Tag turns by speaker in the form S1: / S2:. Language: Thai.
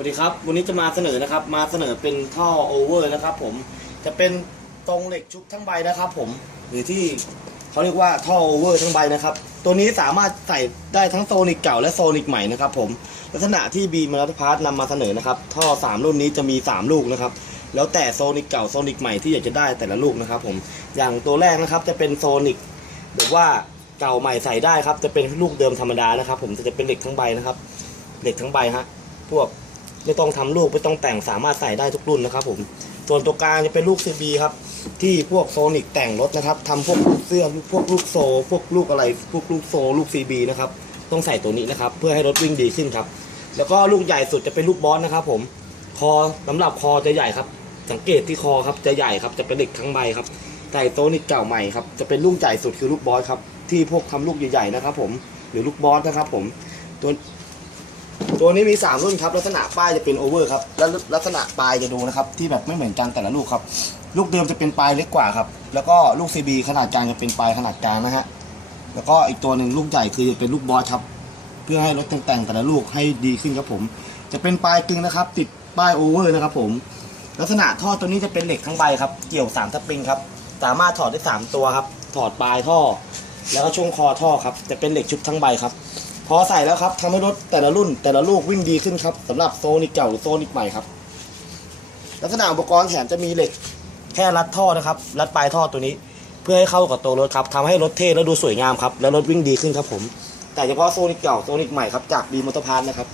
S1: วัสดีครับ วันนี้จะมาเสนอนะครับ มาเสนอเป็นท่อโอเวอร์นะครับ ผมจะเป็นตรงเหล็กชุบทั้งใบนะครับ ผมหรือที่เขาเรียกว่าท่อโอเวอร์ทั้งใบนะครับ ตัวนี้สามารถใส่ได้ทั้งโซนิกเก่าและโซนิกใหม่นะครับ ผมลักษณะที่บีมาร์พาร์ทนำมาเสนอนะครับ ท่อ 3 รุ่นนี้จะมี 3 ลูกนะครับ แล้วแต่โซนิกเก่าโซนิกใหม่ที่อยากจะได้แต่ละลูกนะครับ ผมอย่างตัวแรกนะครับจะเป็นโซนิกแบบว่าเก่าใหม่ใส่ได้ครับ จะเป็นลูกเดิมธรรมดานะครับ ผมจะเป็นเหล็กทั้งใบนะครับเหล็กทั้งใบฮะพวก ไม่ต้องทำลูกไม่ต้องแต่งสามารถใส่ได้ทุกรุ่นนะครับผมส่วนตัวกลางจะเป็นลูก CB ครับ ที่พวกโซนิกแต่งรถนะครับทำพวกเสื้อพวกลูกโซ พวกลูกอะไร พวกลูกโซ ลูก CB นะครับต้องใส่ตัวนี้นะครับ เพื่อให้รถวิ่งดีขึ้นครับ แล้วก็ลูกใหญ่สุดจะเป็นลูกบอสนะครับ ผมคอสำหรับคอจะใหญ่ครับ สังเกตที่คอครับจะใหญ่ครับจะเป็นเหล็กทั้งใบครับใส่โซนิกเก่าใหม่ครับจะเป็นลูกใหญ่สุดคือลูกบอสครับที่พวกทำลูกใหญ่ๆนะครับ ผมหรือลูกบอสนะครับ ผมตัว ตัวนี้มี 3 รุ่นครับ ลักษณะป้ายจะเป็นโอเวอร์ครับ แล้วลักษณะปลายจะดูนะครับ ที่แบบไม่เหมือนกันแต่ละลูกครับ ลูกเดิมจะเป็นปลายเล็กกว่าครับ แล้วก็ลูก CB ขนาดกลางจะเป็นปลายขนาดกลางนะฮะ แล้วก็อีกตัวหนึ่งลูกใหญ่คือจะเป็นลูกบอสครับ เพื่อให้รถแต่งแต่ละลูกให้ดีขึ้นครับผม จะเป็นปลายกึงนะครับ ติดป้ายโอเวอร์นะครับผม ลักษณะท่อตัวนี้จะเป็นเหล็กทั้งใบครับ เกี่ยว3สปริงครับ สามารถถอดได้ 3 ตัวครับ ถอดปลายท่อ แล้วก็ช่วงคอท่อครับ จะเป็นเหล็กชุบทั้งใบครับ พอใส่แล้วครับทำให้รถแต่ละรุ่นแต่ละลูกวิ่งดีขึ้นครับสำหรับโซนิกเก่าหรือโซนิกใหม่ครับ ลักษณะอุปกรณ์แถมจะมีเหล็กแค่รัดท่อนะครับ รัดปลายท่อตัวนี้ เพื่อให้เข้ากับตัวรถครับทำให้รถเท่และดูสวยงามครับและรถวิ่งดีขึ้นครับผม แต่เฉพาะโซนิกเก่าโซนิกใหม่ครับจากบีมอเตอร์พาร์นะครับ